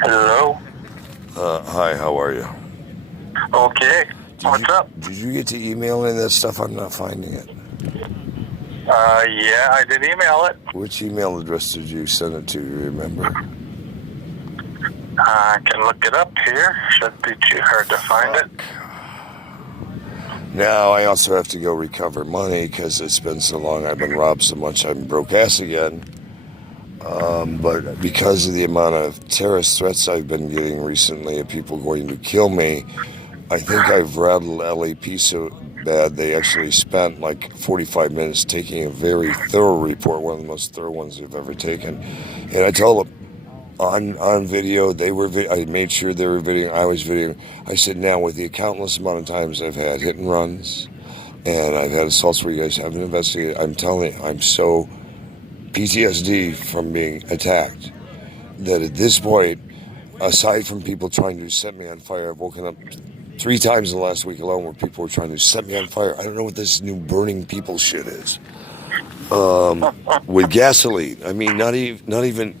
Hello. Hi, how are you? Okay. What's up? Did you get to email any of that stuff? I'm not finding it. Yeah, I did email it. Which email address did you send it to? You remember? I can look it up here. Shouldn't be too hard to find it. Now I also have to go recover money because it's been so long. I've been robbed so much I'm broke ass again. But because of the amount of terrorist threats I've been getting recently of people going to kill me, I think I've rattled LAP so bad they actually spent like 45 minutes taking a very thorough report, one of the most thorough ones they've ever taken. And I told them on video, I made sure they were videoing, I was videoing. I said, now with the countless amount of times I've had hit and runs and I've had assaults where you guys haven't investigated, I'm telling you, I'm so PTSD from being attacked that at this point, aside from people trying to set me on fire, I've woken up 3 times in the last week alone where people were trying to set me on fire. I don't know what this new burning people shit is. With gasoline. I mean, not even,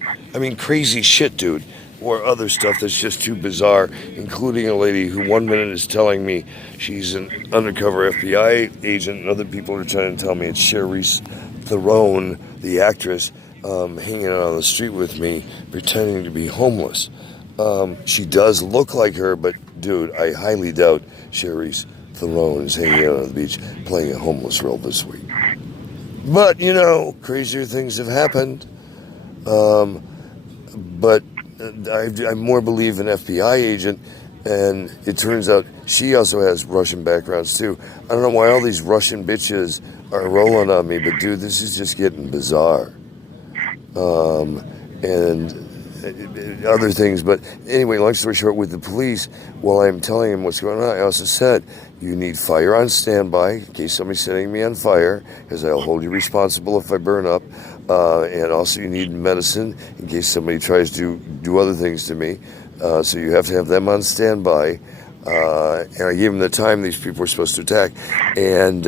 crazy shit, dude. Or other stuff that's just too bizarre, including a lady who 1 minute is telling me she's an undercover FBI agent, and other people are trying to tell me it's Charlize Theron, the actress, hanging out on the street with me, pretending to be homeless. She does look like her, but dude, I highly doubt Charlize Theron is hanging out on the beach playing a homeless role this week. But, crazier things have happened. But I more believe an FBI agent, and it turns out she also has Russian backgrounds too. I don't know why all these Russian bitches are rolling on me, but dude, this is just getting bizarre. And other things, but anyway, long story short, with the police, while I'm telling him what's going on, I also said, you need fire on standby in case somebody's setting me on fire, because I'll hold you responsible if I burn up, and also you need medicine in case somebody tries to do other things to me, so you have to have them on standby, and I gave them the time these people were supposed to attack, and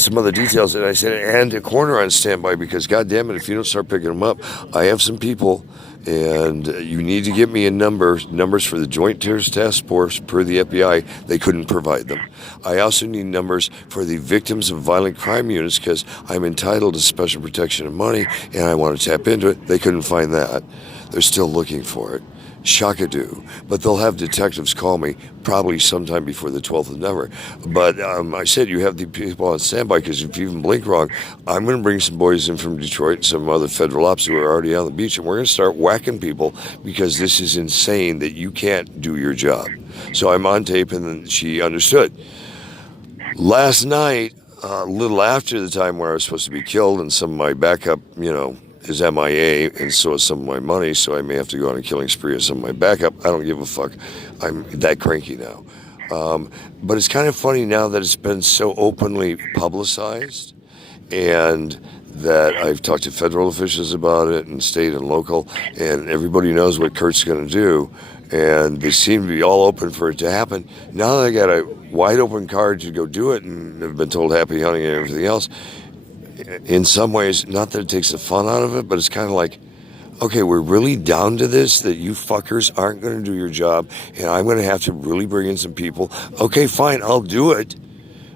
some other details. And I said, and a corner on standby, because God damn it, if you don't start picking them up, I have some people, and you need to give me numbers for the Joint Terrorist Task Force per the FBI. They couldn't provide them. I also need numbers for the victims of violent crime units, because I'm entitled to special protection and money, and I want to tap into it. They couldn't find that. They're still looking for it. Shockadoo. But they'll have detectives call me probably sometime before the 12th of November. But I said, you have the people on standby, because if you even blink wrong, I'm going to bring some boys in from Detroit and some other federal ops who are already on the beach, and we're going to start whacking people, because this is insane that you can't do your job. So I'm on tape, and then she understood. Last night, a little after the time where I was supposed to be killed, and some of my backup, is MIA, and so is some of my money, so I may have to go on a killing spree of some of my backup. I don't give a fuck. I'm that cranky now. But it's kind of funny now that it's been so openly publicized, and that I've talked to federal officials about it, and state and local, and everybody knows what Kurt's going to do, and they seem to be all open for it to happen. Now that I got a wide open card to go do it, and have been told happy hunting and everything else, in some ways, not that it takes the fun out of it, but it's kind of like, okay, we're really down to this, that you fuckers aren't going to do your job, and I'm going to have to really bring in some people. Okay, fine, I'll do it,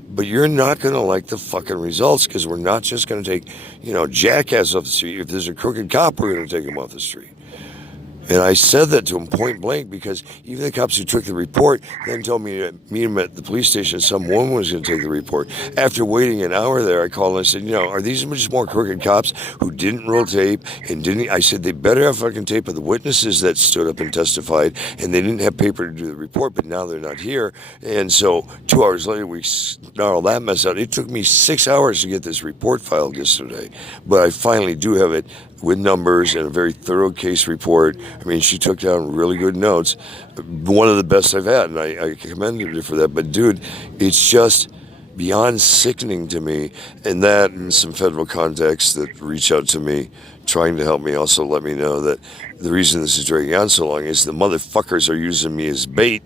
but you're not going to like the fucking results, because we're not just going to take, jackasses off the street. If there's a crooked cop, we're going to take him off the street. And I said that to him point blank, because even the cops who took the report then told me to meet him at the police station. Some woman was going to take the report. After waiting an hour there, I called and I said, are these just more crooked cops who didn't roll tape and didn't? I said, they better have fucking tape of the witnesses that stood up and testified, and they didn't have paper to do the report, but now they're not here. And so 2 hours later, we snarled that mess out. It took me 6 hours to get this report filed yesterday, but I finally do have it with numbers and a very thorough case report. I mean, she took down really good notes. One of the best I've had, and I commended her for that. But, dude, it's just beyond sickening to me. And that and some federal contacts that reach out to me trying to help me also let me know that the reason this is dragging on so long is the motherfuckers are using me as bait,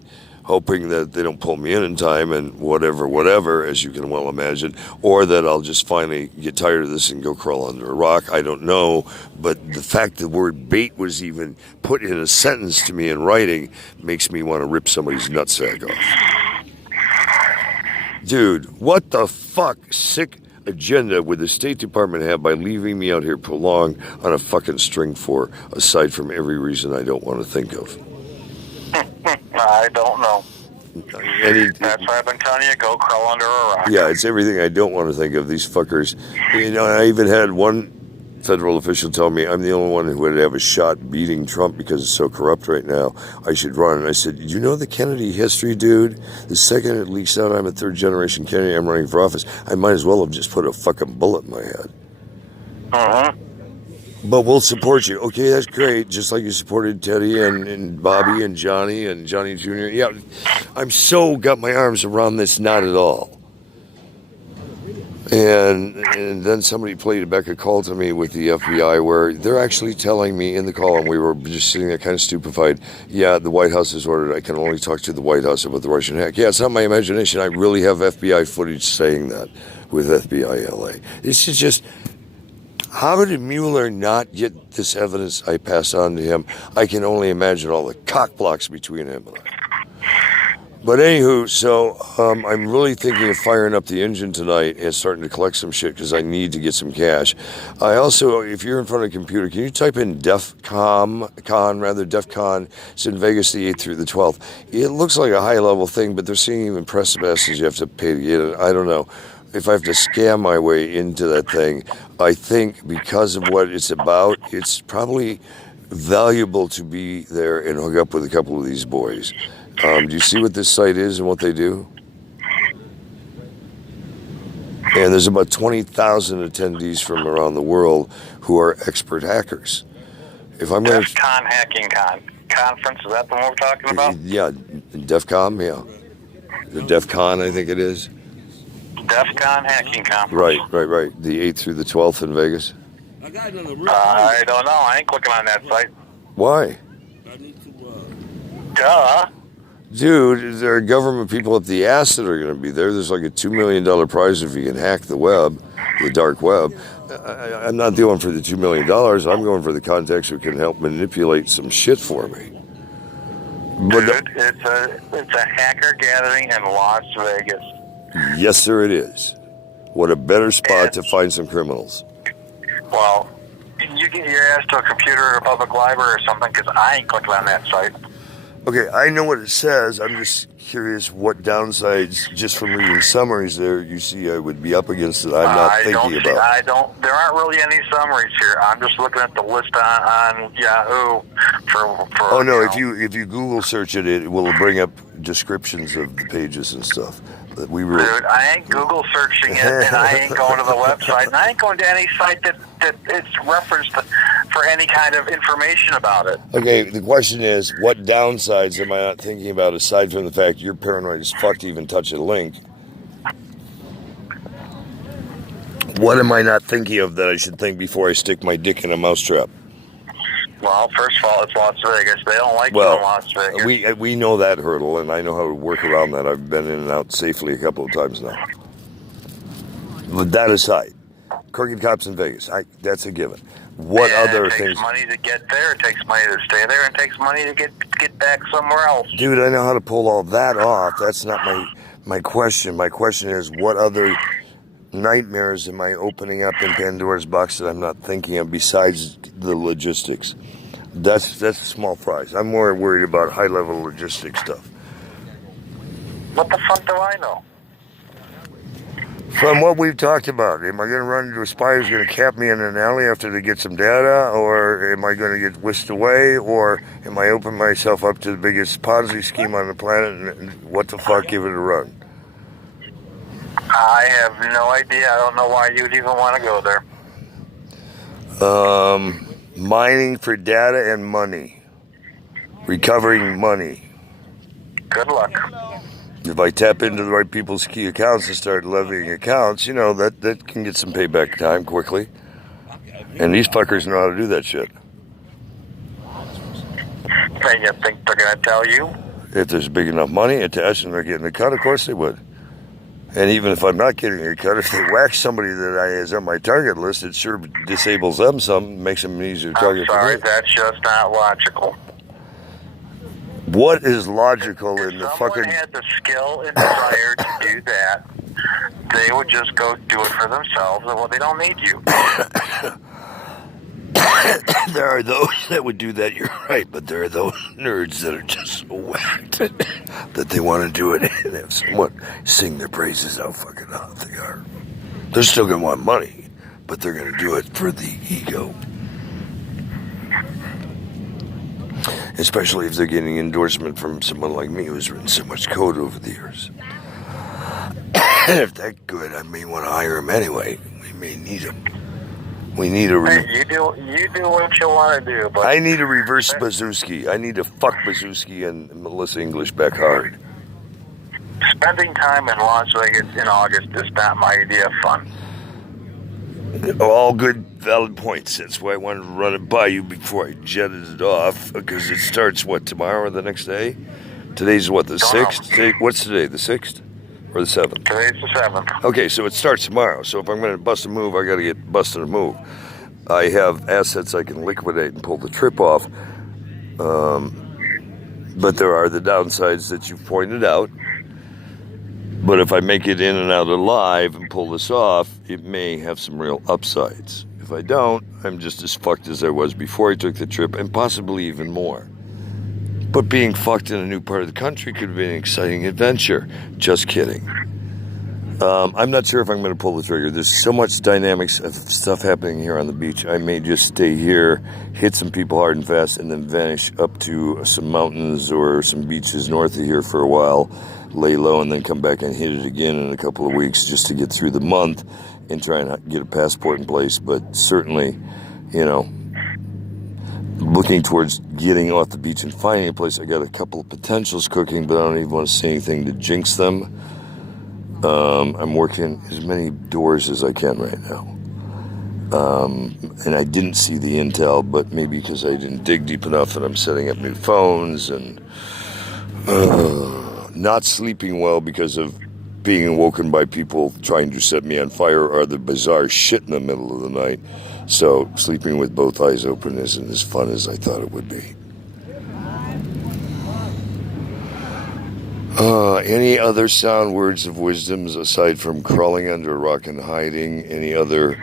hoping that they don't pull me in time and whatever, as you can well imagine, or that I'll just finally get tired of this and go crawl under a rock. I don't know, but the fact the word bait was even put in a sentence to me in writing makes me want to rip somebody's nutsack off. Dude, what the fuck sick agenda would the State Department have by leaving me out here prolonged on a fucking string for, aside from every reason I don't want to think of? I don't know. That's why I've been telling you, go crawl under a rock. Yeah, it's everything I don't want to think of. These fuckers. You know, I even had one federal official tell me I'm the only one who would have a shot beating Trump because it's so corrupt right now. I should run. And I said, you know the Kennedy history, dude? The second it leaks out I'm a third generation Kennedy, I'm running for office, I might as well have just put a fucking bullet in my head. Uh-huh. But we'll support you. Okay, that's great. Just like you supported Teddy and Bobby and Johnny Jr. Yeah, I'm so got my arms around this, not at all. And then somebody played back a call to me with the FBI where they're actually telling me in the call, and we were just sitting there kind of stupefied, yeah, the White House has ordered, I can only talk to the White House about the Russian hack. Yeah, it's not my imagination. I really have FBI footage saying that with FBI LA. This is just, how did Mueller not get this evidence I passed on to him? I can only imagine all the cock blocks between him and I. But anywho, so I'm really thinking of firing up the engine tonight and starting to collect some shit because I need to get some cash. I also, if you're in front of a computer, can you type in DEFCON? It's in Vegas the 8th through the 12th. It looks like a high-level thing, but they're seeing even press messages you have to pay to get it. I don't know. If I have to scam my way into that thing, I think because of what it's about, it's probably valuable to be there and hook up with a couple of these boys. Do you see what this site is and what they do? And there's about 20,000 attendees from around the world who are expert hackers. If I'm going to DEFCON Hacking Conference, is that the one we're talking about? Yeah, DEFCON, yeah. The DEFCON, I think it is. DEFCON Hacking Conference. Right. The 8th through the 12th in Vegas. I don't know. I ain't clicking on that site. Why? Duh. Dude, there are government people up the ass that are going to be there. There's like a $2 million prize if you can hack the web, the dark web. I'm not going for the $2 million. I'm going for the contacts who can help manipulate some shit for me. But dude, it's a hacker gathering in Las Vegas. Yes, sir, it is. What a better spot to find some criminals. Well, you get your ass to a computer or a public library or something, because I ain't clicking on that site. Okay, I know what it says. I'm just curious what downsides, just from reading summaries there, you see I would be up against that I'm not thinking about. There aren't really any summaries here. I'm just looking at the list on Yahoo for oh, no, if you Google search it, it will bring up descriptions of the pages and stuff. But we were... Dude, I ain't Google searching it, and I ain't going to the website, and I ain't going to any site that it's referenced for any kind of information about it. Okay, the question is, what downsides am I not thinking about aside from the fact you're paranoid as fuck to even touch a link? What am I not thinking of that I should think before I stick my dick in a mousetrap? Well, first of all, it's Las Vegas. They don't like you in Las Vegas. We know that hurdle, and I know how to work around that. I've been in and out safely a couple of times now. But that aside, crooked cops in Vegas, that's a given. What other things? It takes money to get there, it takes money to stay there, and it takes money to get back somewhere else. Dude, I know how to pull all that off. That's not my question. My question is, what other nightmares am I opening up in Pandora's box that I'm not thinking of besides the logistics? That's a small prize. I'm more worried about high-level logistics stuff. What the fuck do I know? From what we've talked about, am I going to run into a spy who's going to cap me in an alley after they get some data, or am I going to get whisked away, or am I opening myself up to the biggest Ponzi scheme on the planet, and what the fuck, give it a run? I have no idea. I don't know why you'd even want to go there. Mining for data and money. Recovering money. Good luck. If I tap into the right people's key accounts and start levying accounts, you know, that can get some payback time quickly. And these fuckers know how to do that shit. And you think they're going to tell you? If there's big enough money attached and they're getting a cut, of course they would. And even if I'm not getting a cut, if they whack somebody that is on my target list, it sure disables them some, makes them an easier target for me. I'm sorry, that's just not logical. What is logical if in the someone fucking... had the skill and desire to do that, they would just go do it for themselves. Well, they don't need you. There are those that would do that, you're right, but there are those nerds that are just so whacked that they want to do it and have someone sing their praises how fucking hot they are. They're still going to want money, but they're going to do it for the ego. Especially if they're getting endorsement from someone like me who's written so much code over the years. If they're good, I may want to hire him anyway. We may need him. We need a... Hey, you do what you want to do. But I need a reverse Bazooski. I need to fuck Bazooski and Melissa English back hard. Spending time in Las Vegas in August is not my idea of fun. All good, valid points. That's why I wanted to run it by you before I jetted it off. Because it starts, what, tomorrow or the next day? Today's what, the 6th? What's today, the 6th? Or the 7th? Today's the 7th. Okay, so it starts tomorrow. So if I'm going to bust a move, I got to get busted a move. I have assets I can liquidate and pull the trip off. But there are the downsides that you pointed out. But if I make it in and out alive and pull this off, it may have some real upsides. If I don't, I'm just as fucked as I was before I took the trip, and possibly even more. But being fucked in a new part of the country could be an exciting adventure. Just kidding. I'm not sure if I'm going to pull the trigger. There's so much dynamics of stuff happening here on the beach. I may just stay here, hit some people hard and fast, and then vanish up to some mountains or some beaches north of here for a while, lay low, and then come back and hit it again in a couple of weeks just to get through the month and try and get a passport in place. But certainly, you know, looking towards getting off the beach and finding a place. I got a couple of potentials cooking, but I don't even want to say anything to jinx them. I'm working as many doors as I can right now. And I didn't see the intel, but maybe because I didn't dig deep enough, and I'm setting up new phones and not sleeping well because of being awoken by people trying to set me on fire or the bizarre shit in the middle of the night. So sleeping with both eyes open isn't as fun as I thought it would be. Any other sound words of wisdoms aside from crawling under a rock and hiding? Any other...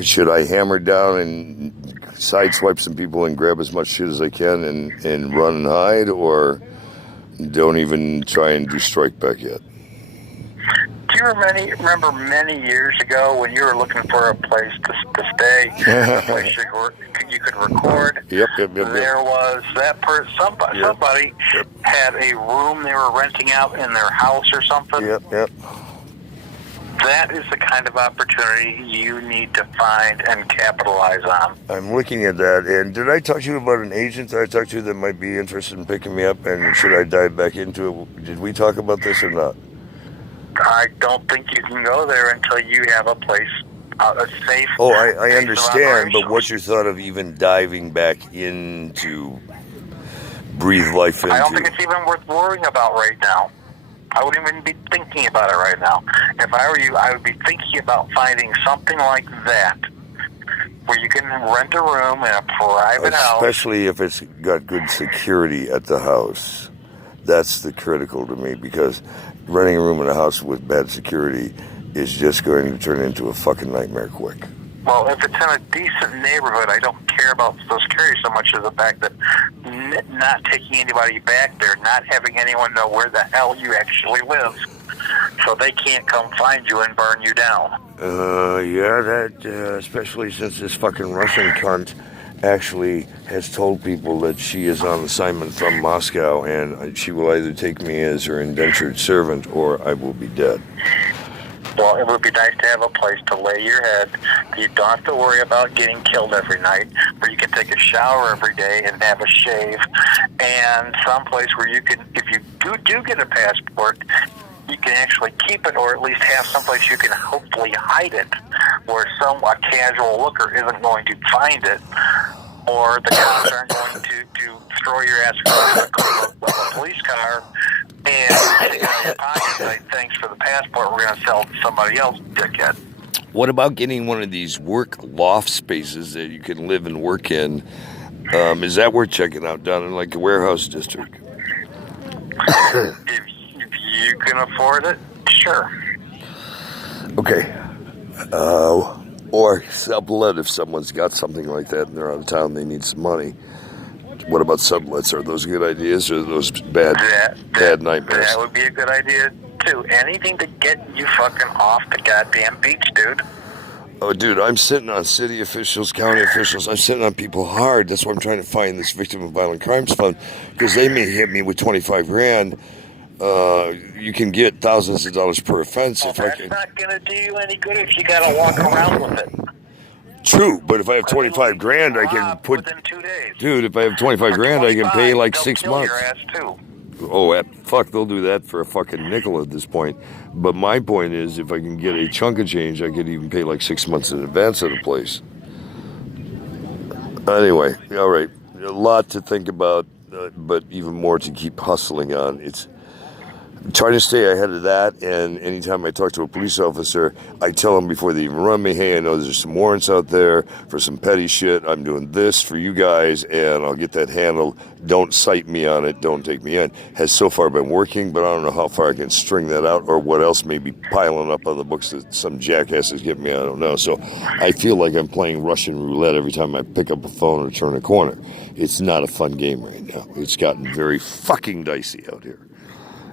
Should I hammer down and sideswipe some people and grab as much shit as I can and run and hide? Or don't even try and do strike back yet? Do you remember many years ago when you were looking for a place to stay, a place you could record? Yep. There was that person, somebody had a room they were renting out in their house or something. Yep. That is the kind of opportunity you need to find and capitalize on. I'm looking at that. And did I talk to you about an agent that I talked to that might be interested in picking me up? And should I dive back into it? Did we talk about this or not? I don't think you can go there until you have a place, a safe. Oh, I understand, but what's your thought of even diving back into breathe life into? I don't think it's even worth worrying about right now. I wouldn't even be thinking about it right now. If I were you, I would be thinking about finding something like that, where you can rent a room in a private house. Especially if it's got good security at the house. That's the critical to me, because renting a room in a house with bad security is just going to turn into a fucking nightmare quick. Well, if it's in a decent neighborhood, I don't care about the security so much as the fact that not taking anybody back there, not having anyone know where the hell you actually live, so they can't come find you and burn you down. Especially since this fucking Russian cunt actually has told people that she is on assignment from Moscow and she will either take me as her indentured servant or I will be dead. Well, it would be nice to have a place to lay your head. You don't have to worry about getting killed every night, where you can take a shower every day and have a shave, and someplace where you can, if you do get a passport, you can actually keep it, or at least have someplace you can hopefully hide it, where a casual looker isn't going to find it, or the cops aren't going to throw your ass across the cover of a police car and take it out of your pocket and say, thanks for the passport, we're going to sell it to somebody else, dickhead. What about getting one of these work loft spaces that you can live and work in? Is that worth checking out down in like a warehouse district? If you can afford it, sure. Okay. Or sublet if someone's got something like that and they're out of town, they need some money. What about sublets? Are those good ideas or are those bad nightmares? That would be a good idea, too. Anything to get you fucking off the goddamn beach, dude. Oh, dude, I'm sitting on city officials, county officials. I'm sitting on people hard. That's why I'm trying to find this victim of violent crimes fund, because they may hit me with 25 grand. You can get thousands of dollars per offense. Well, that's not going to do you any good if you got to walk around with it. True, but if I have 25 grand, I can put... Within 2 days. Dude, if I have 25 grand, I can pay like 6 months. Your ass too. Oh, fuck, they'll do that for a fucking nickel at this point. But my point is, if I can get a chunk of change, I could even pay like 6 months in advance at a place. Anyway, all right. A lot to think about, but even more to keep hustling on. It's trying to stay ahead of that, and anytime I talk to a police officer, I tell them before they even run me, hey, I know there's some warrants out there for some petty shit. I'm doing this for you guys, and I'll get that handled. Don't cite me on it. Don't take me in. Has so far been working, but I don't know how far I can string that out or what else may be piling up on the books that some jackass is getting me. I don't know. So I feel like I'm playing Russian roulette every time I pick up a phone or turn a corner. It's not a fun game right now. It's gotten very fucking dicey out here.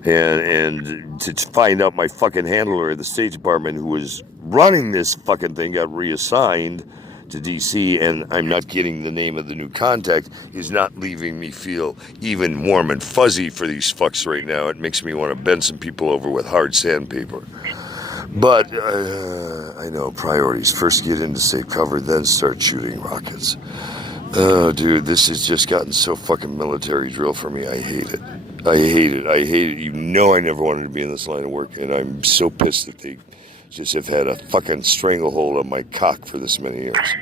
And to find out my fucking handler at the State Department who was running this fucking thing got reassigned to D.C. and I'm not getting the name of the new contact is not leaving me feel even warm and fuzzy for these fucks right now. It makes me want to bend some people over with hard sandpaper. But I know priorities. First get into safe cover, then start shooting rockets. Oh, dude, this has just gotten so fucking military drill for me. I hate it. I hate it. You know I never wanted to be in this line of work, and I'm so pissed that they just have had a fucking stranglehold on my cock for this many years.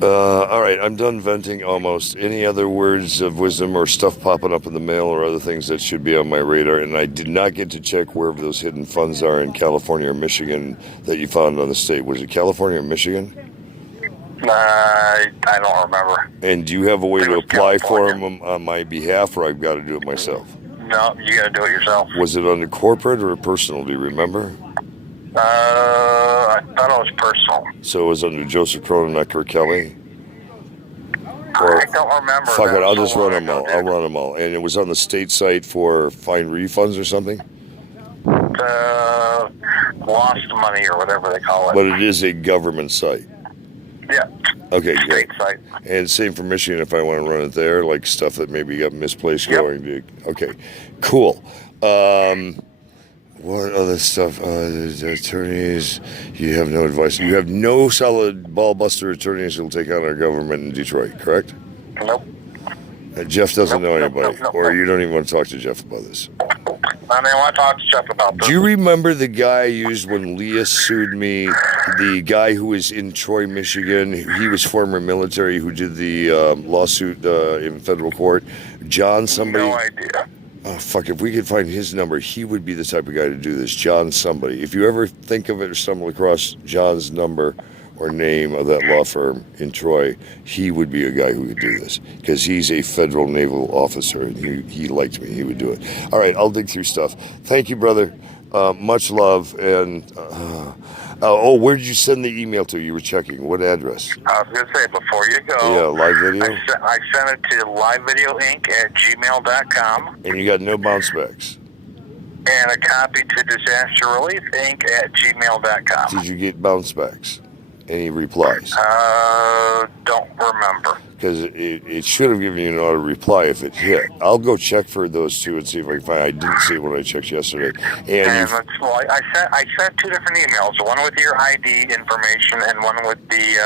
All right, I'm done venting almost. Any other words of wisdom or stuff popping up in the mail or other things that should be on my radar? And I did not get to check wherever those hidden funds are in California or Michigan that you found on the state. Was it California or Michigan? I don't remember. And do you have a way to apply for them on my behalf, or I've got to do it myself? No, you got to do it yourself. Was it under corporate or personal? Do you remember? I thought it was personal. So it was under Joseph Cronin, not Kirk Kelly? Or, I don't remember. Fuck it, I'll just run them all. I'll run them all. And it was on the state site for fine refunds or something? Lost money or whatever they call it. But it is a government site. Yeah. Okay, state good. site. And same for Michigan if I want to run it there, like stuff that maybe got misplaced going to. Okay, cool. What other stuff? Attorneys, you have no advice. You have no solid ball-buster attorneys who will take on our government in Detroit, correct? Nope. Jeff doesn't know anybody, nope. Or you don't even want to talk to Jeff about this. I mean, I want to talk to Jeff about this. Do you remember the guy I used when Leah sued me? The guy who was in Troy, Michigan. He was former military who did the lawsuit in federal court. John somebody? No idea. Oh, fuck, if we could find his number, he would be the type of guy to do this. John somebody. If you ever think of it or stumble across John's number or name of that law firm in Troy, he would be a guy who could do this. Because he's a federal naval officer, and he liked me. He would do it. All right, I'll dig through stuff. Thank you, brother. Much love. And, where did you send the email to? You were checking. What address? I was going to say, before you go. Yeah, live video? I sent it to livevideoinc@gmail.com. And you got no bounce backs? And a copy to disasterrelief.inc@gmail.com. Did you get bounce backs? Any replies? Don't remember. Because it should have given you an auto reply if it hit. I'll go check for those two and see if I can find. I didn't see it when I checked yesterday. I sent two different emails. One with your ID information and one with the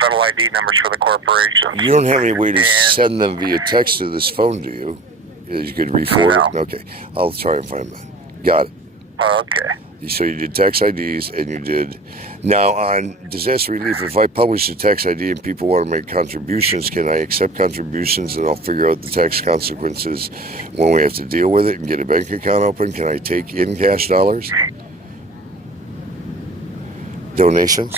federal ID numbers for the corporation. You don't have any way to send them via text to this phone, do you? You could re-forward it? Okay. I'll try and find them. Got it. Okay. So you did tax IDs and you did... Now, on disaster relief, if I publish a tax ID and people want to make contributions, can I accept contributions and I'll figure out the tax consequences when we have to deal with it and get a bank account open? Can I take in cash dollars? Donations?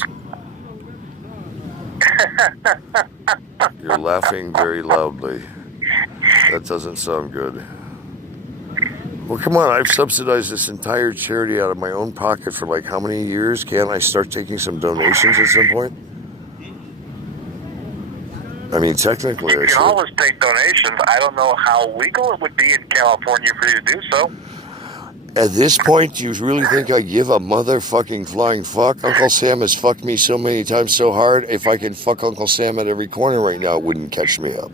You're laughing very loudly. That doesn't sound good. Well, come on, I've subsidized this entire charity out of my own pocket for like how many years? Can't I start taking some donations at some point? I mean, technically, you can always take donations. I don't know how legal it would be in California for you to do so. At this point, do you really think I give a motherfucking flying fuck? Uncle Sam has fucked me so many times so hard, if I can fuck Uncle Sam at every corner right now, it wouldn't catch me up.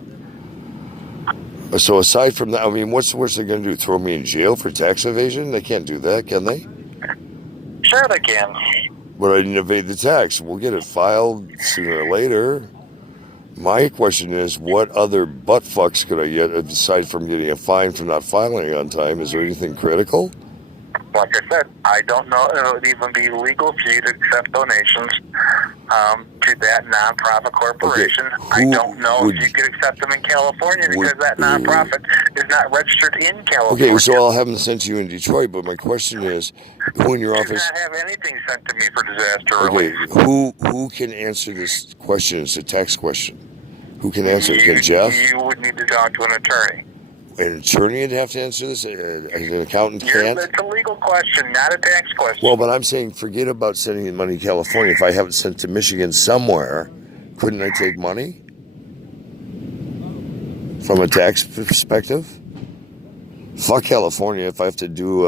So aside from that, I mean, what's the worst they're going to do? Throw me in jail for tax evasion? They can't do that, can they? Sure they can. But I didn't evade the tax. We'll get it filed sooner or later. My question is, what other butt fucks could I get aside from getting a fine for not filing on time? Is there anything critical? Like I said, I don't know if it would even be legal for you to accept donations to that nonprofit corporation. Okay. I don't know if you could accept them in California because that nonprofit is not registered in California. Okay, so I'll have them sent to you in Detroit, but my question is, who in your office... I do not have anything sent to me for disaster relief. relief. Who can answer this question? It's a tax question. Who can answer it? Can Jeff? You would need to talk to an attorney. An attorney would have to answer this? An accountant can't? It's a legal question, not a tax question. Well, but I'm saying forget about sending the money to California. If I have it sent to Michigan somewhere, couldn't I take money? From a tax perspective? Fuck California. If I have to do,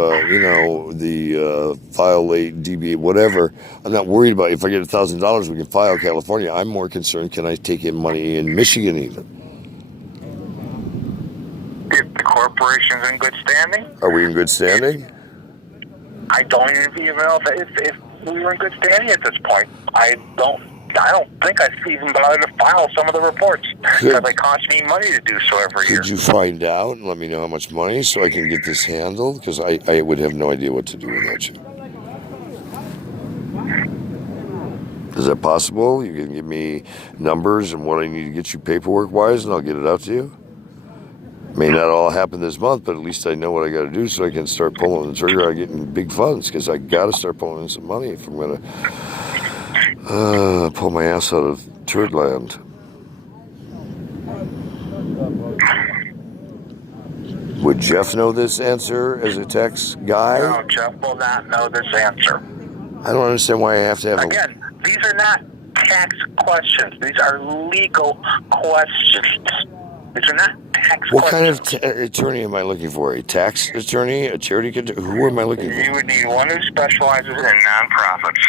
the file late, DBA, whatever, I'm not worried about it. If I get $1,000, we can file California. I'm more concerned, can I take in money in Michigan even? If the corporation's in good standing? Are we in good standing? I don't even know if we were in good standing at this point. I don't think I've even bothered to file some of the reports because they cost me money to do so every year. Could you find out and let me know how much money so I can get this handled? Because I would have no idea what to do without you. Is that possible? You can give me numbers and what I need to get you paperwork-wise, and I'll get it out to you? May not all happen this month, but at least I know what I got to do so I can start pulling the trigger on getting big funds, because I got to start pulling in some money if I'm going to pull my ass out of turd land. Would Jeff know this answer as a tax guy? No, Jeff will not know this answer. I don't understand why I have to have Again, these are not tax questions. These are legal questions. These are not tax questions. What kind of attorney am I looking for? A tax attorney? A charity? Who am I looking for? You would need one who specializes in nonprofits.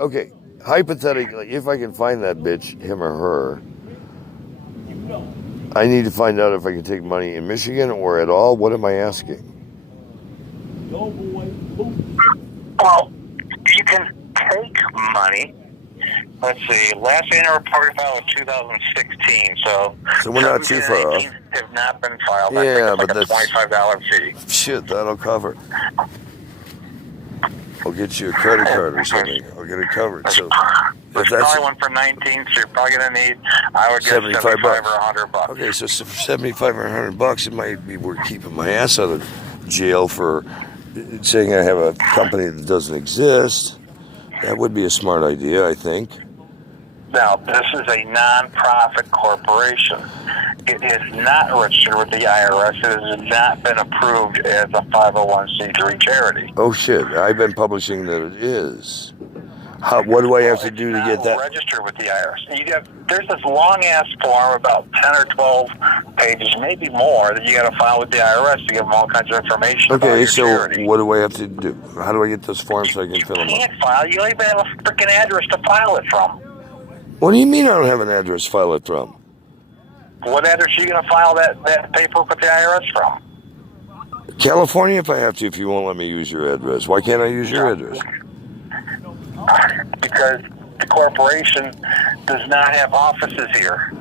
Okay, hypothetically, if I can find that bitch, him or her, I need to find out if I can take money in Michigan or at all. What am I asking? Well, you can take money. Let's see. Last annual report filed in 2016. So we're not too far off. Have not been filed. Yeah, but that's $25 fee. Shit, that'll cover. I'll get you a credit card or something. I'll get it covered. So there's probably one for 19, so you're probably going to need, I would guess, 75 or $100. Okay, so for 75 or $100, it might be worth keeping my ass out of jail for saying I have a company that doesn't exist. That would be a smart idea, I think. Now, this is a non-profit corporation. It is not registered with the IRS. It has not been approved as a 501c3 charity. Oh, shit. I've been publishing that it is. What do I have to do to get that? Registered with the IRS. There's this long-ass form, about 10 or 12 pages, maybe more, that you got to file with the IRS to give them all kinds of information about your charity. Okay, so what do I have to do? How do I get those forms so I can fill them out? You can't file. You don't even have a freaking address to file it from. What do you mean I don't have an address to file it from? What address are you going to file that paperwork with the IRS from? California, if I have to, if you won't let me use your address. Why can't I use your address? Because the corporation does not have offices here.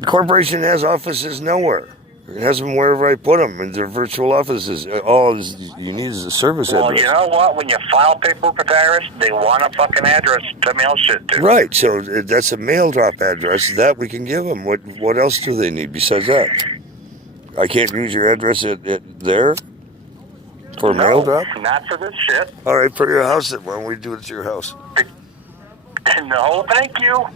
The corporation has offices nowhere. Has them wherever I put them in their virtual offices. All you need is a service Well, address. you know what? When you file paperwork with IRS, they want a fucking address to mail shit to. Right, so that's a mail drop address that we can give them. What else do they need besides that? I can't use your address at there for a mail drop? Not for this shit. All right, for your house then. Why don't we do it at your house? No, thank you.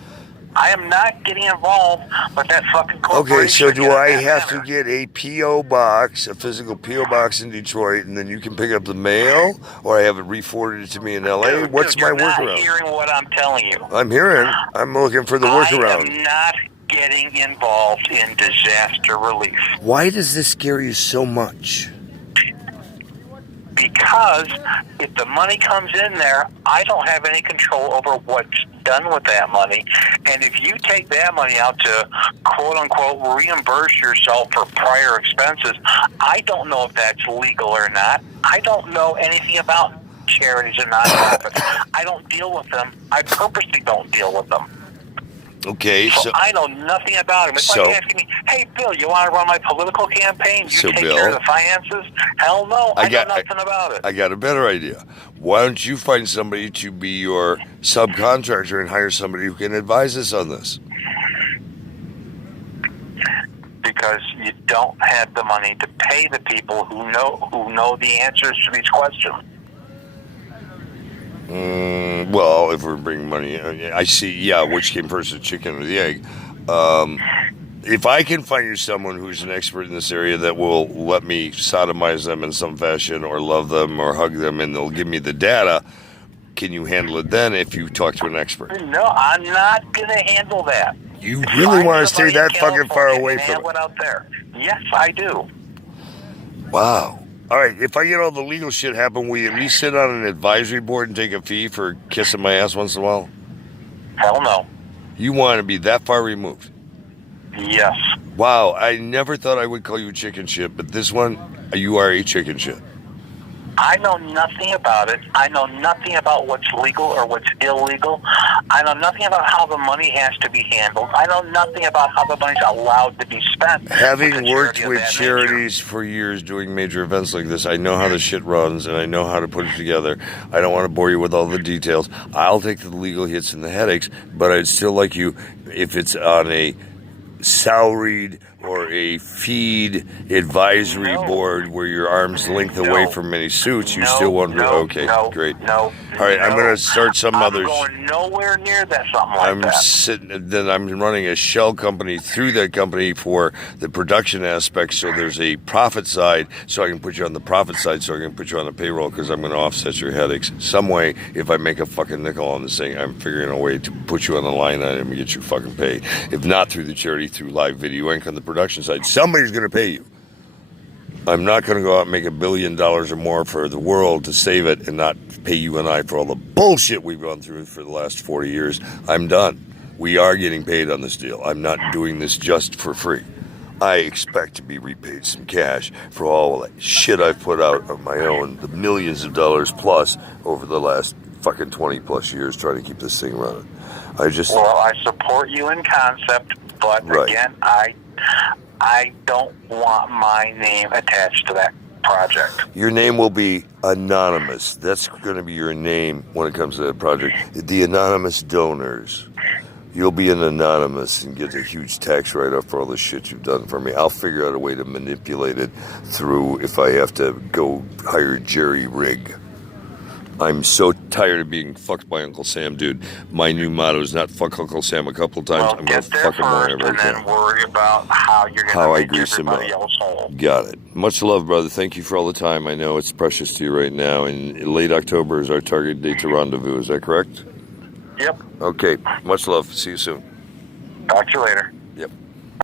I am not getting involved with that fucking corporation. Okay, so do I have to get a P.O. box, a physical P.O. box in Detroit, and then you can pick up the mail, or I have it re-forwarded to me in L.A.? Dude, What's my you're not workaround? hearing what I'm telling you. I'm hearing. I'm looking for the workaround. I am not getting involved in disaster relief. Why does this scare you so much? Because if the money comes in there, I don't have any control over what's done with that money. And if you take that money out to, quote-unquote, reimburse yourself for prior expenses, I don't know if that's legal or not. I don't know anything about charities and nonprofits. I don't deal with them. I purposely don't deal with them. Okay, so I know nothing about him. It's like asking me, hey, Bill, you want to run my political campaign? You take care of the finances? Hell no, I know nothing about it. I got a better idea. Why don't you find somebody to be your subcontractor and hire somebody who can advise us on this? Because you don't have the money to pay the people who know the answers to these questions. Well, if we're bringing money, I see, which came first, the chicken or the egg. If I can find you someone who's an expert in this area that will let me sodomize them in some fashion or love them or hug them and they'll give me the data, can you handle it then if you talk to an expert? No, I'm not going to handle that. You really want to stay that fucking far away from it? Out there. Yes, I do. Wow. All right, if I get all the legal shit happen, will you at least sit on an advisory board and take a fee for kissing my ass once in a while? Hell no. You want to be that far removed? Yes. Wow, I never thought I would call you chicken shit, but this one, you are a chicken shit. I know nothing about it. I know nothing about what's legal or what's illegal. I know nothing about how the money has to be handled. I know nothing about how the money's allowed to be spent. Having worked with charities for years doing major events like this, I know how the shit runs and I know how to put it together. I don't want to bore you with all the details. I'll take the legal hits and the headaches, but I'd still like you, if it's on a salaried or a feed advisory board where your arm's length away from many suits, you still want to. Okay, great. All right, I'm going to start some others. I'm going nowhere near that. Something like that. Then I'm running a shell company through that company for the production aspect. So there's a profit side, so I can put you on the profit side, so I can put you on the payroll because I'm going to offset your headaches some way. If I make a fucking nickel on this thing, I'm figuring a way to put you on the line item and get you fucking paid. If not through the charity, through live video ink on the production side, somebody's going to pay you. I'm not going to go out and make $1 billion or more for the world to save it and not pay you and I for all the bullshit we've gone through for the last 40 years. I'm done. We are getting paid on this deal. I'm not doing this just for free. I expect to be repaid some cash for all that shit I've put out on my own, the millions of dollars plus over the last fucking 20 plus years trying to keep this thing running. Well, I support you in concept, but again, I don't want my name attached to that project. Your name will be anonymous. That's going to be your name when it comes to that project. The anonymous donors. You'll be an anonymous and get a huge tax write-off for all the shit you've done for me. I'll figure out a way to manipulate it through if I have to go hire Jerry Rig. I'm so tired of being fucked by Uncle Sam, dude. My new motto is not fuck Uncle Sam a couple of times. Well, I'm going to fuck him wherever I can. And then worry about how you're going to make everybody else whole. Got it. Much love, brother. Thank you for all the time. I know it's precious to you right now. And late October is our target date to rendezvous. Is that correct? Yep. Okay. Much love. See you soon. Talk to you later. Yep.